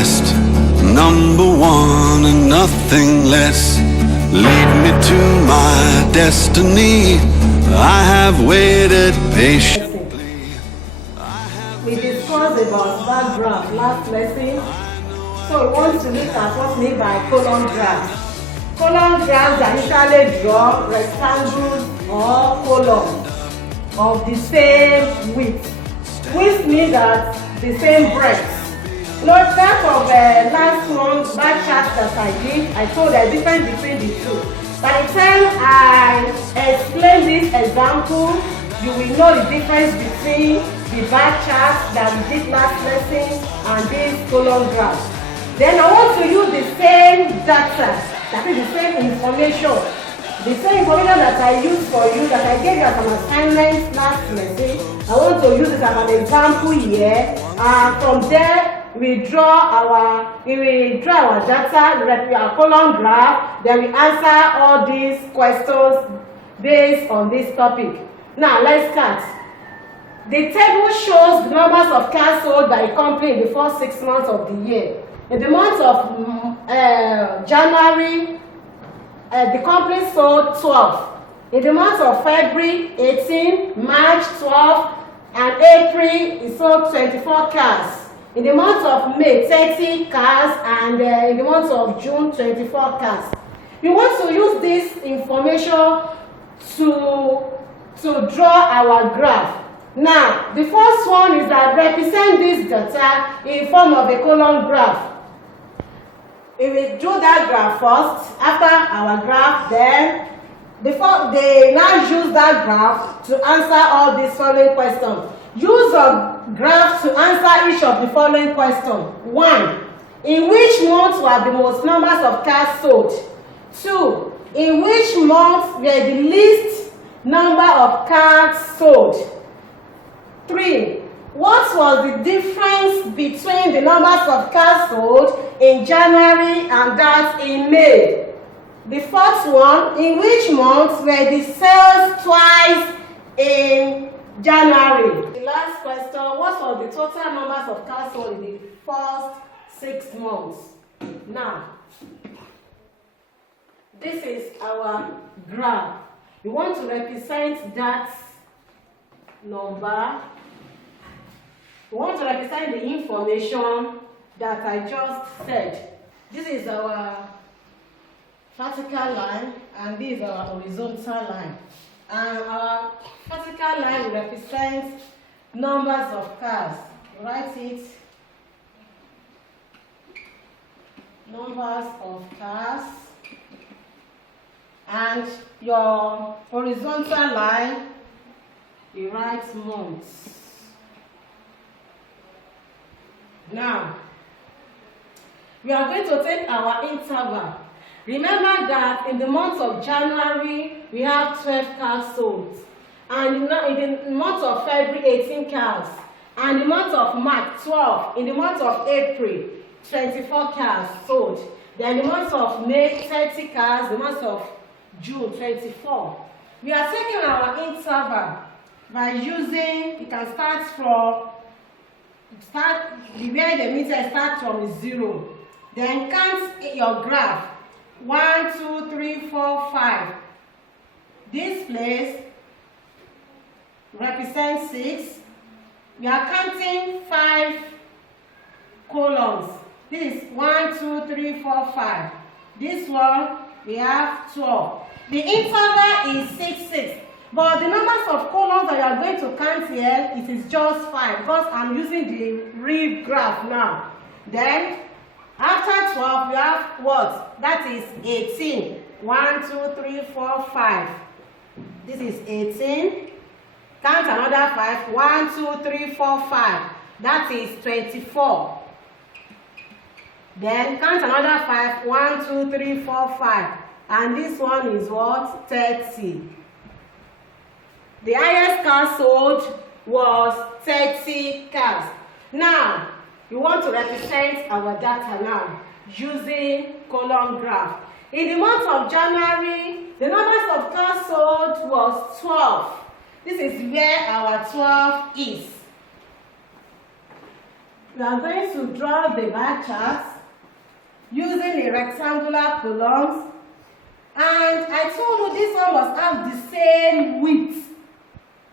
best, number one and nothing less. Lead me to my destiny. I have waited patiently. We discussed about bar graph last lesson. So we want to look at what's meant by column graphs. Column graphs are usually draw rectangles or columns of the same width, which means that the same breadth. Note that of the last one bar chart that I did, I told the difference between the two. By the time I explain this example, you will know the difference between the bar chart that we did last lesson and this column graph. Then I want to use the same data, that is the same information. The same information that I used for you, that I gave you as an assignment last lesson, I want to use it as an example here. And from there, we draw our data, our column graph, then we answer all these questions based on this topic. Now, let's start. The table shows the numbers of cars sold by a company in the first 6 months of the year. In the month of January, the company sold 12. In the month of February, 18, March, 12, and April, it sold 24 cars. In the month of May, 30 cars, and in the month of June, 24 cars. We want to use this information to draw our graph. Now, the first one is that represent this data in form of a column graph. We will draw that graph first. After our graph, then they now use that graph to answer all these following questions. Use a graph to answer each of the following questions. 1. In which month were the most numbers of cars sold? 2. In which month were the least number of cars sold? 3. What was the difference between the numbers of cars sold in January and that in May? The fourth one, in which month were the sales twice in January? The last question, what was the total numbers of cars sold in the first 6 months? Now, this is our graph. We want to represent that number. We want to represent the information that I just said. This is our vertical line and this is our horizontal line. And our vertical line will represent numbers of cars. Write it. Numbers of cars. And your horizontal line, you write months. Now, we are going to take our interval. Remember that in the month of January, we have 12 cars sold. And in the month of February, 18 cars. And in the month of March, 12. In the month of April, 24 cars sold. Then in the month of May, 30 cars. The month of June, 24. We are taking our interval by using, you can start where the meter starts from 0. Then count your graph. 1, 2, 3, 4, 5. This place represents 6. We are counting 5 columns. This is 1, 2, 3, 4, 5. This one we have 12. The interval is 6, 6. But the numbers of columns that you are going to count here, it is just 5 because I'm using the real graph now. Then, after 12, we have what? That is 18. 1, 2, 3, 4, 5. This is 18. Count another 5. 1, 2, 3, 4, 5. That is 24. Then, count another 5. 1, 2, 3, 4, 5. And this one is what? 30. The highest car sold was 30 cars. Now, we want to represent our data now using column graph. In the month of January, the numbers of cars sold was 12. This is where our 12 is. We are going to draw the bar chart using a rectangular columns, and I told you this one must have the same width.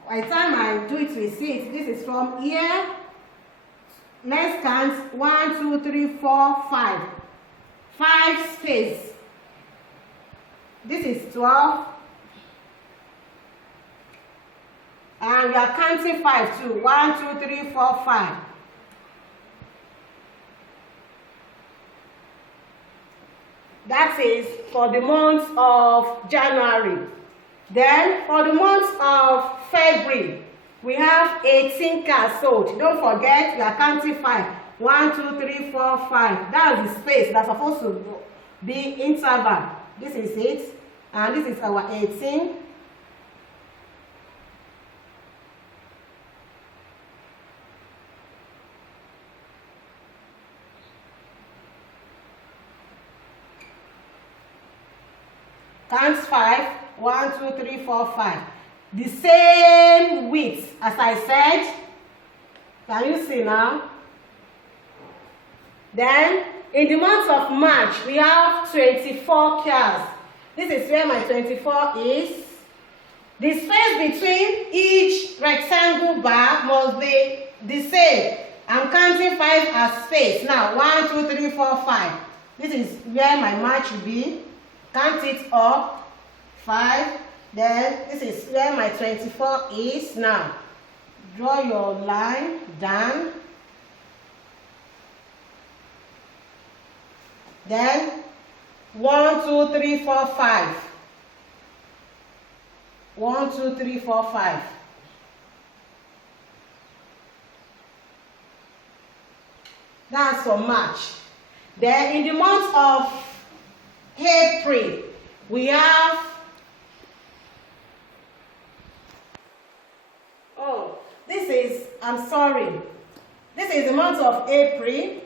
By the time I do it, we see it. This is from here. Let's count 1, 2, 3, 4, 5. 5 space. This is 12. And we are counting 5 too. 1, 2, 3, 4, 5. That is for the month of January. Then for the month of February, we have 18 cars sold. Don't forget, we are counting 5. 1, 2, 3, 4, 5. That's the space that's supposed to be interval. This is it. And this is our 18. Times 5. 1, 2, 3, 4, 5. The same width as I said. Can you see now? Then in the month of March, we have 24 cars. This is where my 24 is. The space between each rectangle bar must be the same. I'm counting 5 as space. Now 1, 2, 3, 4, 5. This is where my March will be. Count it up. 5. Then this is where my 24 is. Now draw your line down. Then 1, 2, 3, 4, 5. 1, 2, 3, 4, 5. That's for March. Then in the month of April, we have this is the month of April.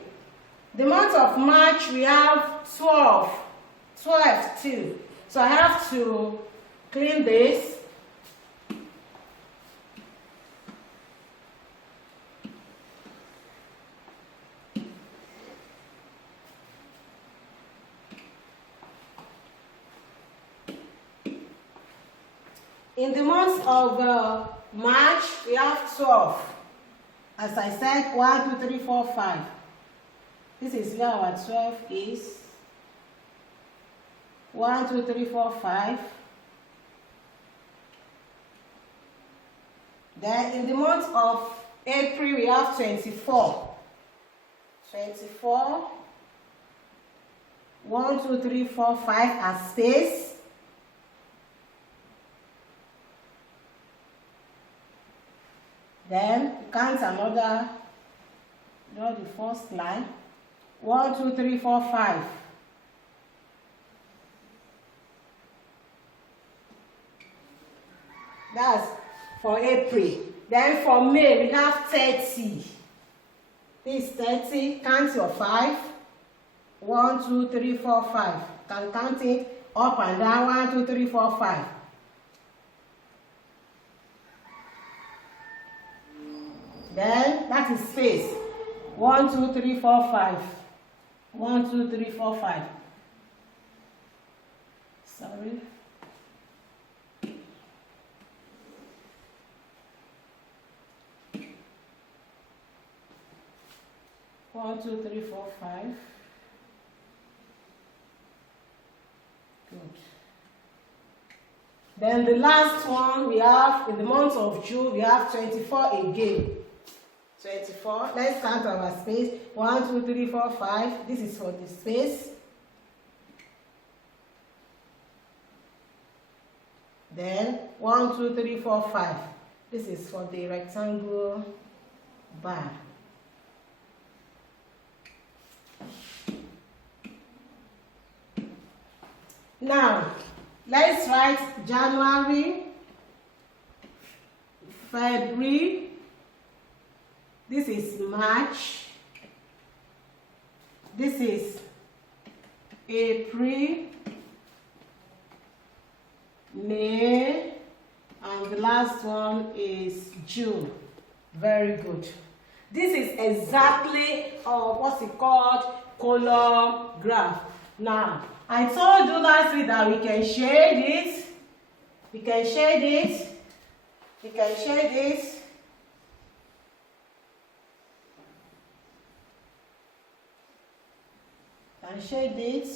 The month of March, we have 12 too. So I have to clean this. In the month of March, we have 12. As I said, 1, 2, 3, 4, 5. This is where our 12 is. 1, 2, 3, 4, 5. Then in the month of April, we have 24. 24. 1, 2, 3, 4, 5 as space. Then count another, draw the first line. 1, 2, 3, 4, 5. That's for April. Then for May, we have 30. This is 30. Count your 5. 1, 2, 3, 4, 5. Can count it up and down. 1, 2, 3, 4, 5. Then that is space. 1, 2, 3, 4, 5. 1, 2, 3, 4, 5. Sorry. One, 2, 3, 4, 5. Good. Then the last one we have in the month of June, we have 24 again. 24. Let's count our space. 1, 2, 3, 4, 5. This is for the space. Then 1, 2, 3, 4, 5. This is for the rectangle bar. Now, let's write January, February. This is March. This is April, May, and the last one is June. Very good. This is exactly what's it called? Column graph. Now, I told you last week that we can shade it. We can shade it. We can shade it. And shade it.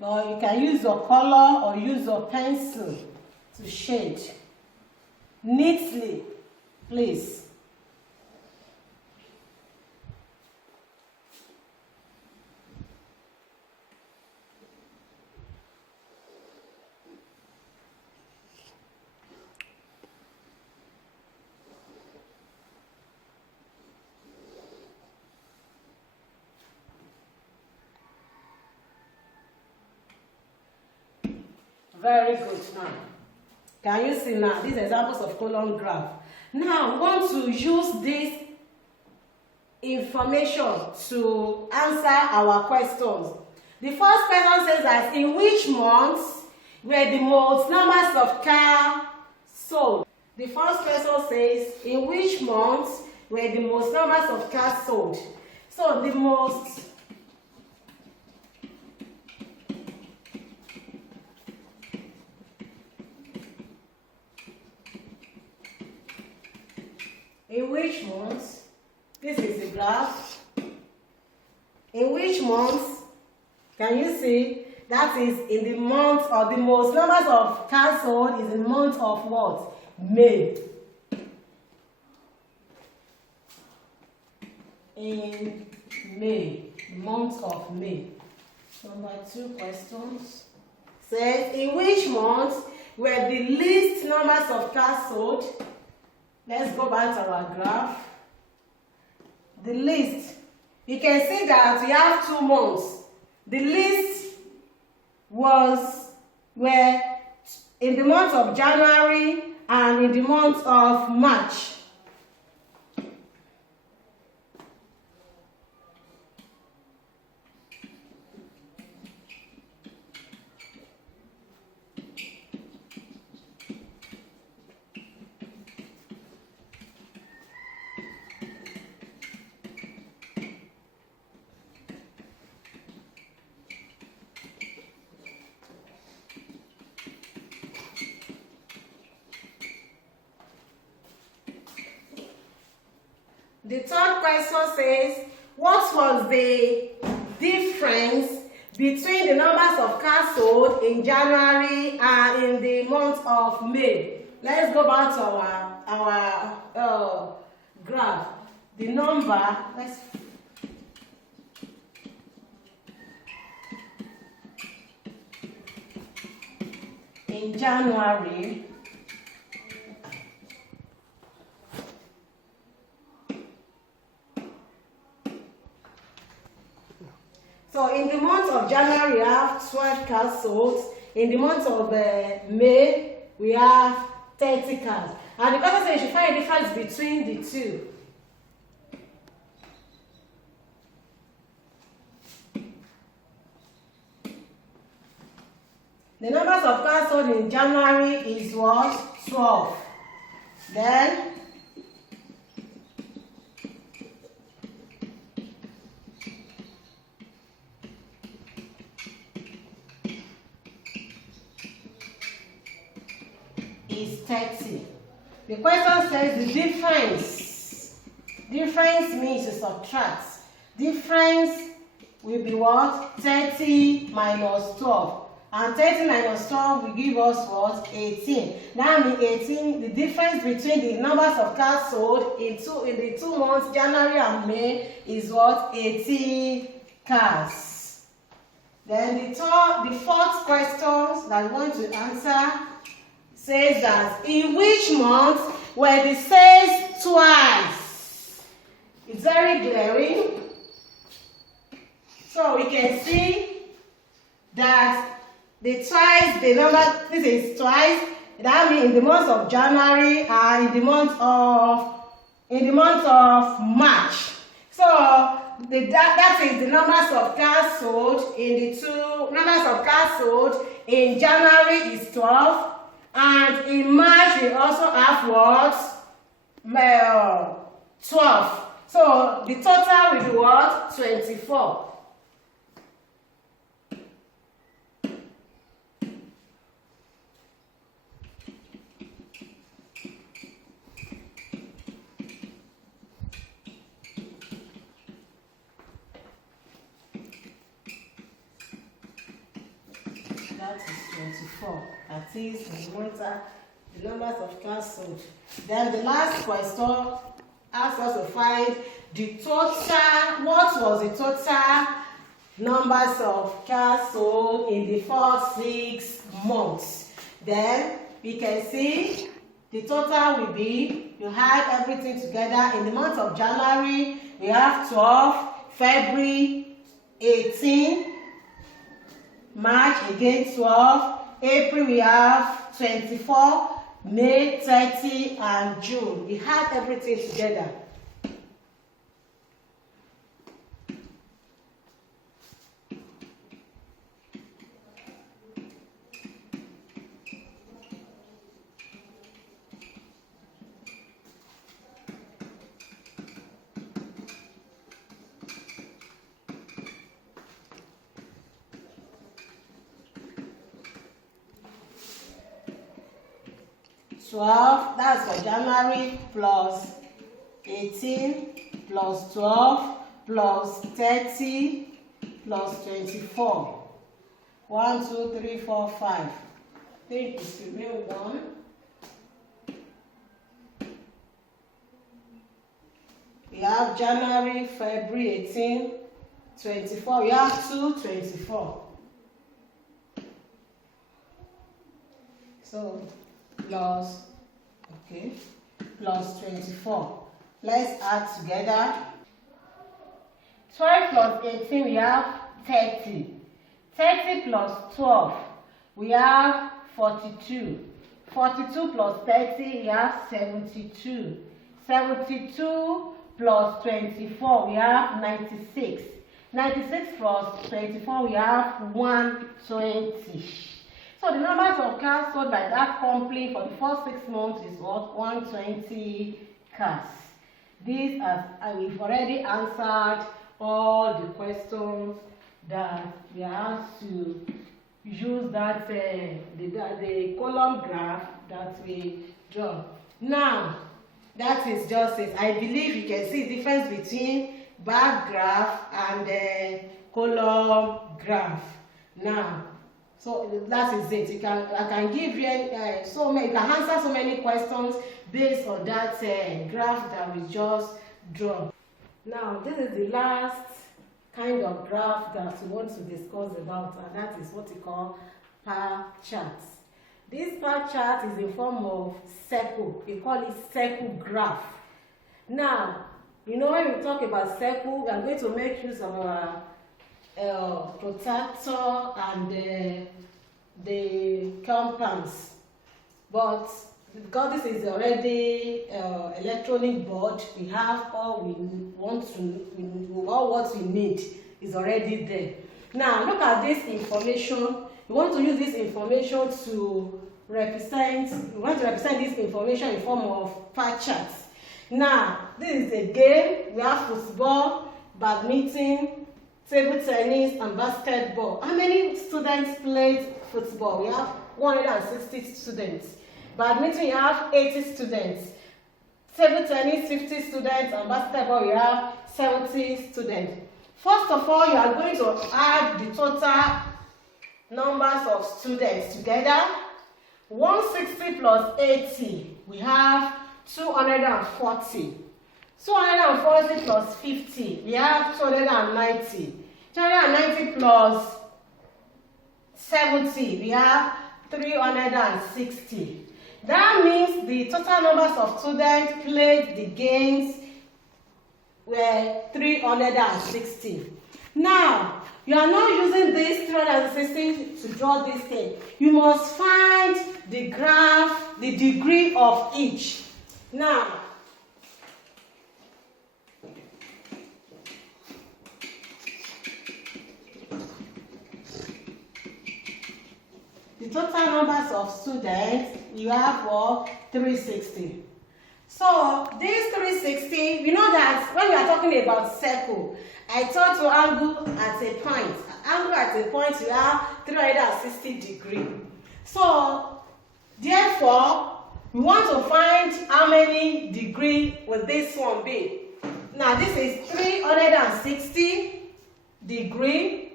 Or you can use your color or use your pencil to shade neatly, please. Very good. Now, can you see now these examples of column graph? Now, we want to use this information to answer our questions. The first question says that in which month were the most numbers of cars sold? The first question says in which month were the most numbers of cars sold? So the most in which month? This is the graph. In which month? Can you see? That is in the month, or the most numbers of cars sold is in the month of what? May. In May, the month of May. Number 2 questions. Says, in which month were the least numbers of cars sold? Let's go back to our graph. The least. You can see that we have 2 months. The least were in the month of January and in the month of March. The third question says, what was the difference between the numbers of cars sold in January and in the month of May? Let's go back to our graph. The number, in January, so in the month of January, we have 12 cars sold. In the month of May, we have 30 cars. And the question says you should find a difference between the two. The numbers of cars sold in January is what? 12. Then, is 30. The question says the difference. Difference means to subtract. Difference will be what? 30 minus 12. And 30 minus 12 will give us what? 18. That means 18, the difference between the numbers of cars sold in the 2 months, January and May, is what? 18 cars. Then the fourth question that we want to answer says that in which month were the sales twice? It's very glaring. So we can see that this is twice. That means in the month of January and in the month of March. So that is the numbers of cars sold in the 2 numbers of cars sold in January is 12. And in March, we also have what? 12. So the total will be what? 24. That is 24. That is the numbers of cars sold. Then the last question asks us to find the total. What was the total numbers of cars sold in the first 6 months? Then we can see the total will be, you add everything together. In the month of January, we have 12, February 18, March again 12, April we have 24, May 30, and June. We had everything together. That's for January, plus 18 plus 12 plus 30 plus 24. 1, 2, 3, 4, 5. I think it's the real one. We have January, February 18, 24. We have 2, 24. So plus, okay, plus 24. Let's add together. 12 plus 18, we have 30. 30 plus 12, we have 42. 42 plus 30, we have 72. 72 plus 24, we have 96. 96 plus 24, we have 120. So the numbers of cars sold by that company for the first 6 months is what? 120 cars. This, as we've already answered all the questions that we have to use that the column graph that we draw. Now, that is just it. I believe you can see the difference between bar graph and column graph. Now, so that is it. I can give you you can answer so many questions based on that graph that we just draw. Now, this is the last kind of graph that we want to discuss about, and that is what we call bar charts. This bar chart is in form of circle. We call it circle graph. Now, you know, when we talk about circle, we are going to make use of our protractor and the compounds. But because this is already electronic board, we have all what we need is already there. Now look at this information. We want to use this information to represent. We want to represent this information in form of bar charts. Now this is a game. We have football, badminton, table tennis, and basketball. How many students played football? We have 160 students. Badminton, you have 80 students. Table tennis, 50 students, and basketball, you have 70 students. First of all, you are going to add the total numbers of students together. 160 plus 80, we have 240. 240 plus 50, we have 290. 290 plus 70, we have 360. That means the total numbers of students played the games were 360. Now, you are not using this 360 to draw this thing. You must find the graph, the degree of each. Now, the total numbers of students, you have what? 360. So this 360, we know that when we are talking about circle, I thought to angle at a point. Angle at a point, you have 360 degrees. So therefore, we want to find how many degrees will this one be. Now this is 360 degrees,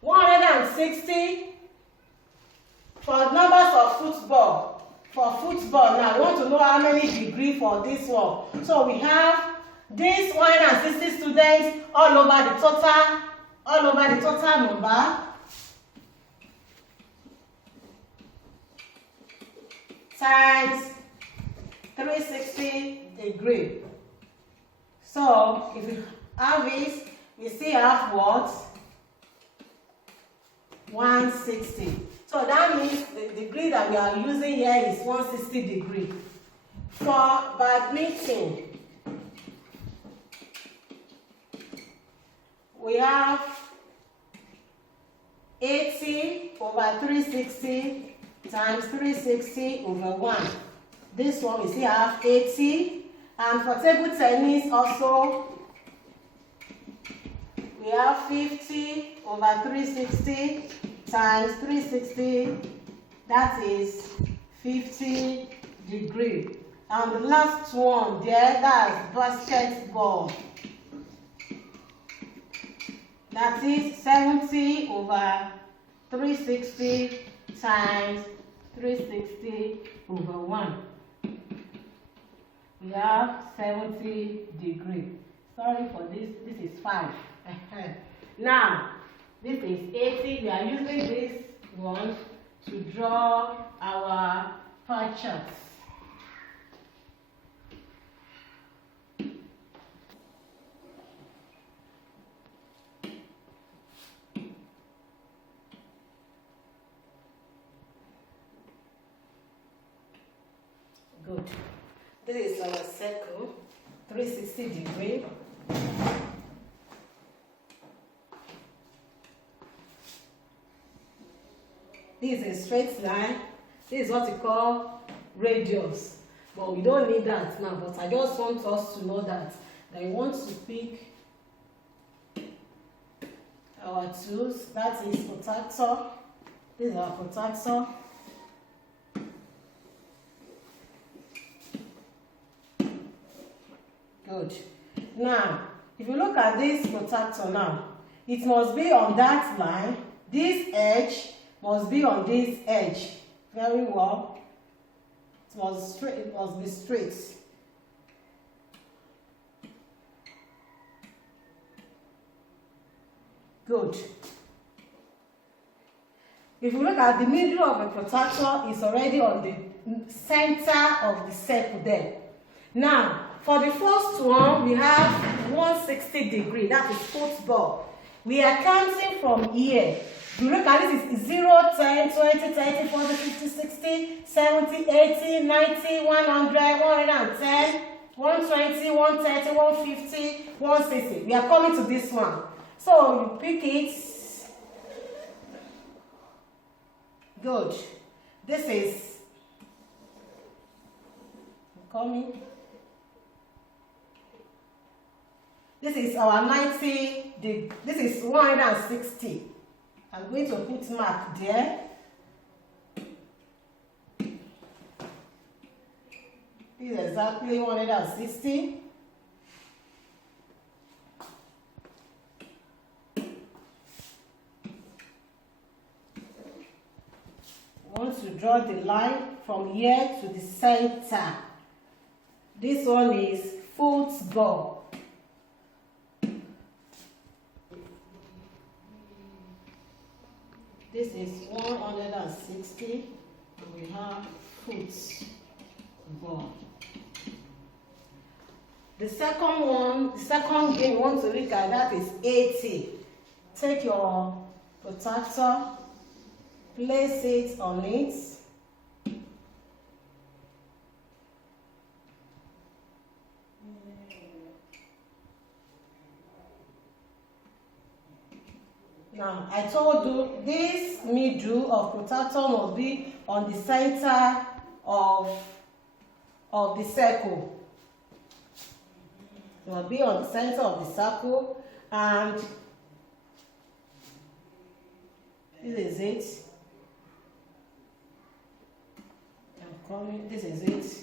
160 for numbers of football. For football, now we want to know how many degrees for this one. So we have this 160 students all over the total number times 360 degrees. So if we have this, we still have what? 160. So that means the degree that we are using here is 160 degrees. For badminton, we have 80 over 360 times 360 over 1. This one we still have 80. And for table tennis also, we have 50 over 360 times 360, that is 50 degrees. And the last one there, that's basketball. That is 70 over 360 times 360 over 1. We have 70 degrees. Sorry for this, this is 5. Now, this is 80. We are using this one to draw our bar charts. Good. This is our circle, 360 degrees. This is a straight line. This is what we call radius. But we don't need that now. But I just want us to know that I want to pick our tools. That is protractor. This is our protractor. Good. Now, if you look at this protractor now, it must be on that line. This edge must be on this edge. Very well. It must straight. It must be straight. Good. If you look at the middle of the protractor, it's already on the center of the circle there. Now, for the first one, we have 160 degrees. That is football. We are counting from here. If you look at this, it's 0, 10, 20, 30, 40, 50, 60, 70, 80, 90, 100, 110, 120, 130, 150, 160. We are coming to this one. So you pick it. Good. This is coming. This is our 90. This is 160. I'm going to put mark there. This is exactly 160. Want to draw the line from here to the center. This one is football. This is 160. And we have football. The second one, the second game you want to look at, that is 80. Take your protractor, place it on it. Now, I told you this middle of protractor must be on the center of the circle. It must be on the center of the circle, and this is it. I'm coming. This is it.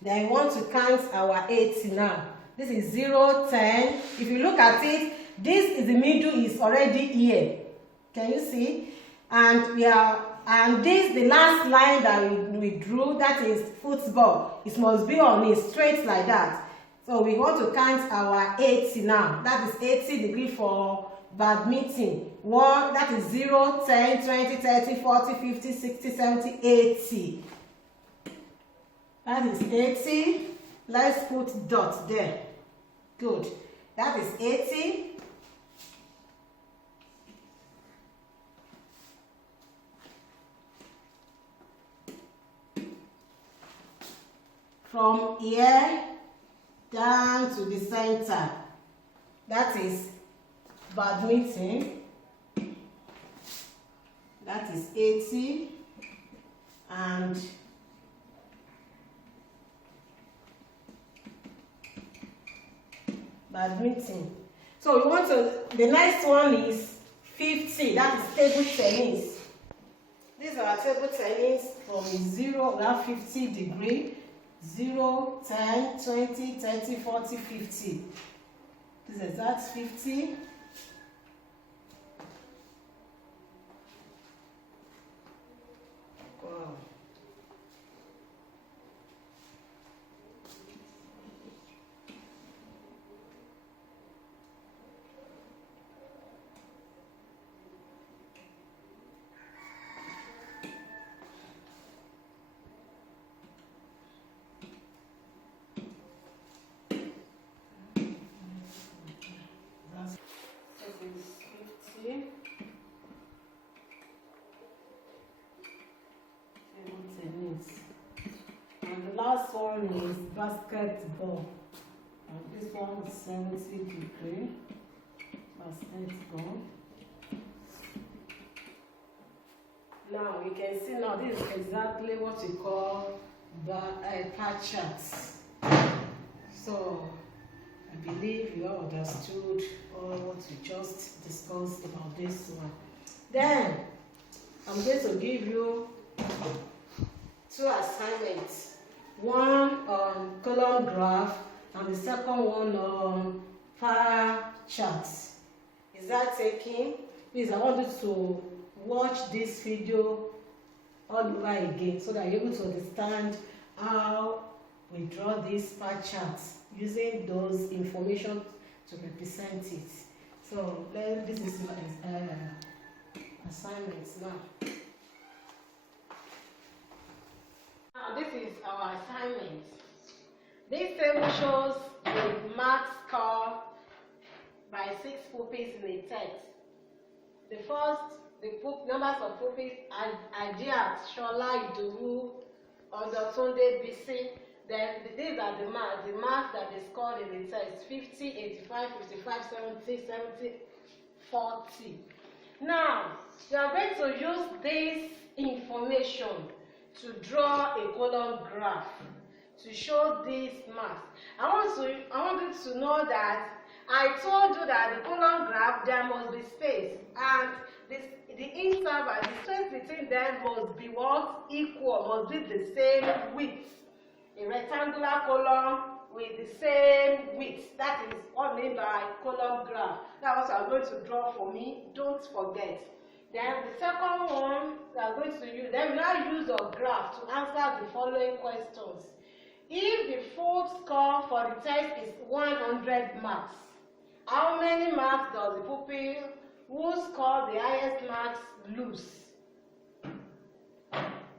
Then we want to count our 80 now. This is 0, 10. If you look at it, this is the middle is already here. Can you see? And this the last line that we drew, that is football. It must be on it straight like that. So we want to count our 80 now. That is 80 degrees for badminton. One, that is 0, 10, 20, 30, 40, 50, 60, 70, 80. That is 80. Let's put dot there. Good. That is 80. From here down to the center. That is badminton. That is 80. And badminton. So we want to, the next one is 50, that is table tennis. These are table tennis from 0, we have 50 degree, 0, 10, 20, 30, 40, 50. This is that 50. Wow. And the last one is basketball. And this one is 70 degree. Basketball. Now you can see now this is exactly what we call bar charts. So I believe you all understood all what we just discussed about this one. Then I'm going to give you 2 assignments. One on column graph and the second one on bar charts. Is that taking? Please, I want you to watch this video all over again so that you're able to understand how we draw these bar charts using those information to represent it. So this is my assignments now. Now this is our assignment. This table shows the mark score by 6 pupils in a text. The first, the numbers of pupils are Adiat, Shola, Idowu, Odotunde, Bisi. Then these are the marks that they scored in the test: 50, 85, 55, 70, 70, 40. Now, you are going to use this information to draw a column graph to show these marks. I want you to know that I told you that the column graph, there must be space, and the interval, the space between them must be what? Equal, must be the same width. A rectangular column with the same width. That is what I mean by column graph. That's what I'm going to draw for me. Don't forget. Then the second one we are going to use, then we now use a graph to answer the following questions. If the full score for the test is 100 marks, how many marks does the pupil who scored the highest marks lose?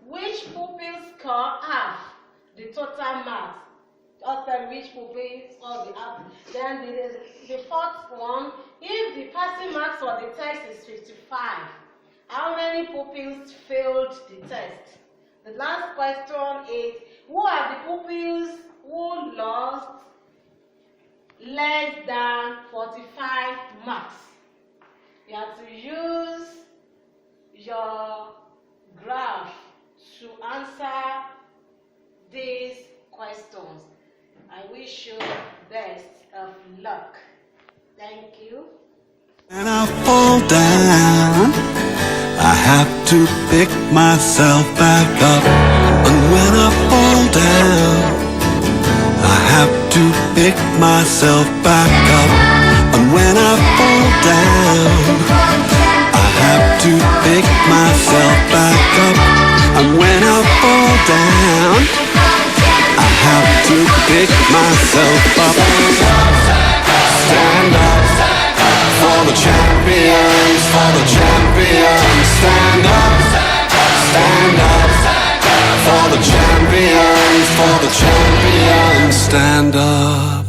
Which pupil score half the total marks? Just tell which pupil scored the half. Then the fourth one, if the passing marks for the test is 55, how many pupils failed the test? The last question is, who are the pupils who lost less than 45 marks? You have to use your graph to answer these questions. I wish you best of luck. Thank you. When I fall down, I have to pick myself back up. And when I fall down, I have to pick myself back up. And when I fall down, I have to pick myself back up. And when I fall down, I have to pick myself up. Stand up for the champions, for the champions. Stand up for the champions, for the champions. Stand up.